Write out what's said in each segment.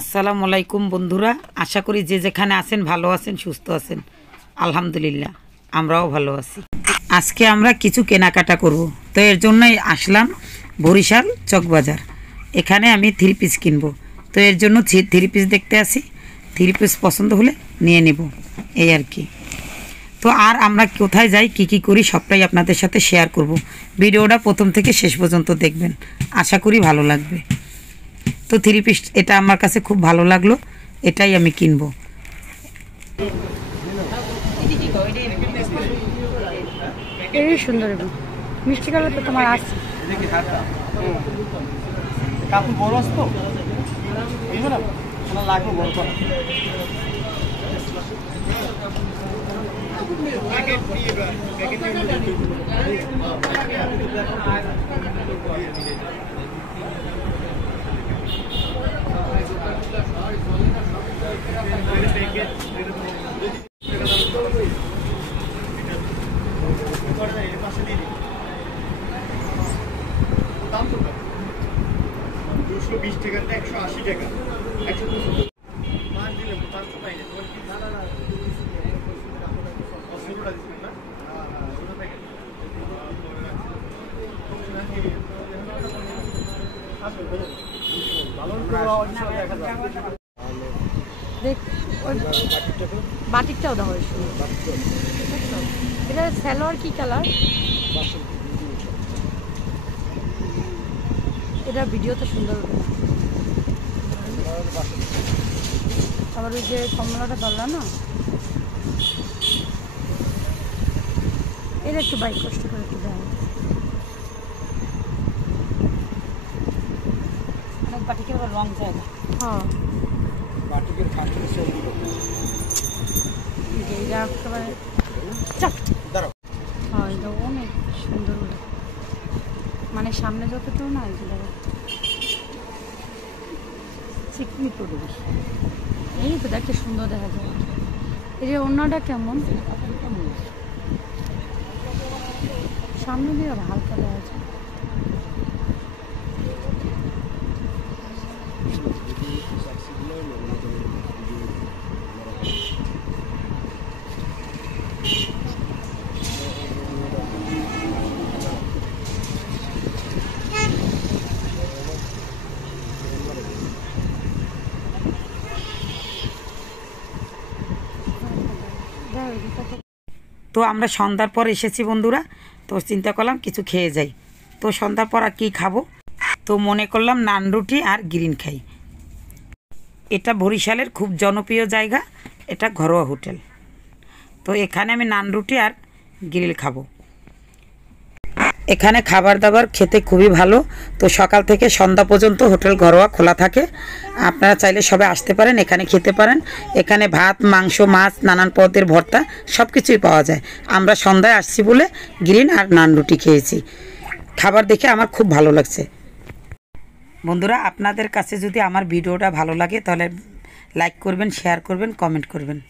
আসসালামু আলাইকুম বন্ধুরা, আশা করি যে যেখানে আছেন ভালো আছেন, সুস্থ আছেন। আলহামদুলিল্লাহ আমরাও ভালো আছি। আজকে আমরা কিছু কেনাকাটা করব, তো এর জন্যই আসলাম বরিশাল চকবাজার। এখানে আমি থ্রি পিস কিনবো, তো এর জন্য থ্রি পিস দেখতে আসি। থ্রি পিস পছন্দ হলে নিয়ে নেব, এই আর কি। তো আর আমরা কোথায় যাই, কি করি সবটাই আপনাদের সাথে শেয়ার করব। ভিডিওটা প্রথম থেকে শেষ পর্যন্ত দেখবেন, আশা করি ভালো লাগবে। তো থ্রি পিস এটা আমার কাছে খুব ভালো লাগলো, এটাই আমি কিনবো। এই সুন্দর মিষ্টি কালার তো তোমার আছে। কাপড় বড় আছে তো বুঝবো না, ওনা লাগবে বড় করা। দাম কত? 220 টাকা, 180 টাকা, 150 মাছ দিলে মাছ তো পাই না। তোমার কি না অসুরটা দিছেন না? হ্যাঁ ওটা প্যাকেট আসলে ভালো দেখা যায়। দেখ বাটিকটাও দেওয়া হয় শুধু। এটা সালোয়ার কি কালার? এটা ভিডিও তো সুন্দর হবে। আবার ওই যে কমলাটা ধরলাম না, এটা একটু বাইক কষ্ট করে একটু দেয়। অনেক বাটিকের রং যায় না। হ্যাঁ বাটিকের ফাস্টের ছবি এটা একেবারে দাঁড়াও। হ্যাঁ এটা অনেক সুন্দর, মানে সামনে যতটুকু না এগুলো চিকনি তো বেশ, এই তো দেখতে সুন্দর দেখা যায়। এই যে অন্যটা কেমন সামনে দিয়ে হালকা দেওয়া আছে। তো আমরা সন্ধ্যার পর এসেছি বন্ধুরা, তো চিন্তা করলাম কিছু খেয়ে যাই। তো সন্ধ্যার পর আর কী খাবো, তো মনে করলাম নান রুটি আর গ্রিন খাই। এটা বরিশালের খুব জনপ্রিয় জায়গা, এটা ঘরোয়া হোটেল। তো এখানে আমি নান রুটি আর গ্রিল খাবো। এখানে খাবার দাবার খেতে খুবই ভালো। তো সকাল থেকে সন্ধ্যা পর্যন্ত হোটেল ঘরোয়া খোলা থাকে, আপনারা চাইলে সবাই আসতে পারেন, এখানে খেতে পারেন। এখানে ভাত, মাংস, মাছ, নানান পদের ভর্তা সব কিছুই পাওয়া যায়। আমরা সন্ধ্যায় আসছি বলে গ্রিন আর নান রুটি খেয়েছি। খাবার দেখে আমার খুব ভালো লাগছে। বন্ধুরা, আপনাদের কাছে যদি আমার ভিডিওটা ভালো লাগে তাহলে লাইক করবেন, শেয়ার করবেন, কমেন্ট করবেন।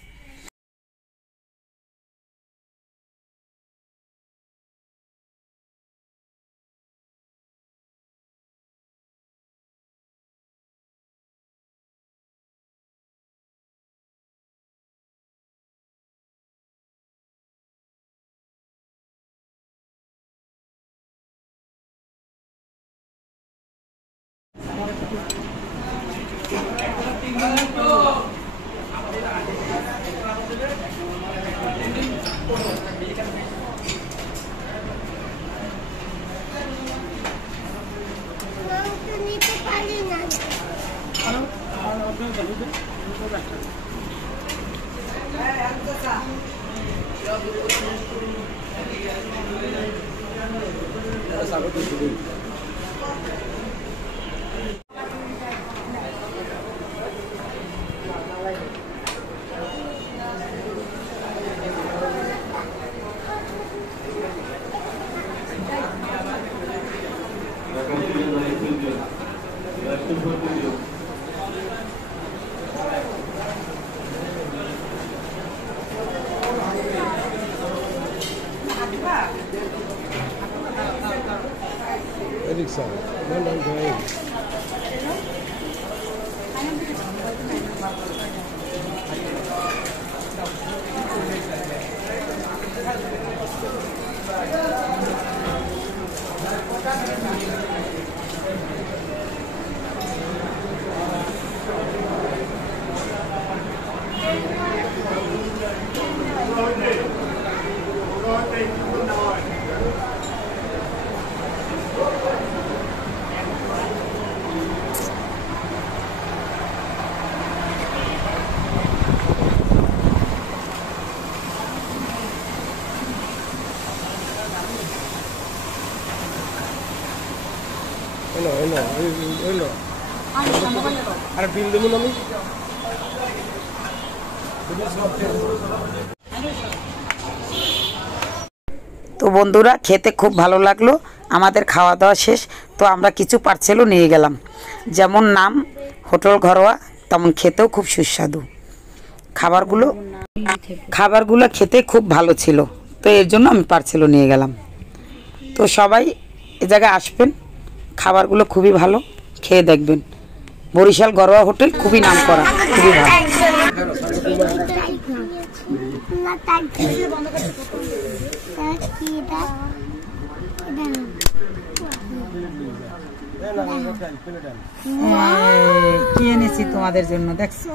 Erik sa, men den grejen. শোনো হইলো আরে বিল দেবো না আমি তো বন্ধুরা খেতে খুব ভালো লাগলো। আমাদের খাওয়া দাওয়া শেষ, তো আমরা কিছু পার্সেলও নিয়ে গেলাম। যেমন নাম হোটেল ঘরোয়া, তেমন খেতেও খুব সুস্বাদু। খাবারগুলো খেতে খুব ভালো ছিল, তো এর জন্য আমি পার্সেলও নিয়ে গেলাম। তো সবাই এ জায়গায় আসবেন, খাবারগুলো খুবই ভালো, খেয়ে দেখবেন। বরিশাল ঘরোয়া হোটেল খুবই নামকরা, খুবই ভালো। কি এনেছি তোমাদের জন্য দেখছো?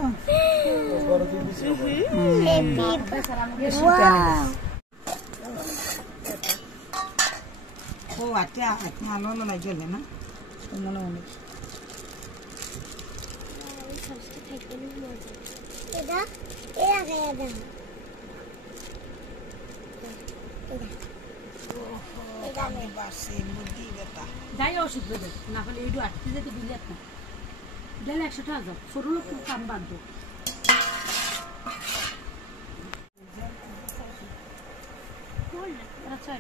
ও আচ্ছা, আলো আলো লাগে না মনে মনে। যাই ওষুধ দেবে না হলে এইটু আটকে যেতে বিলিয়াত না গেলে 100 টাকা যাও ছোট লোক খুব কাম বাঁধব আচ্ছা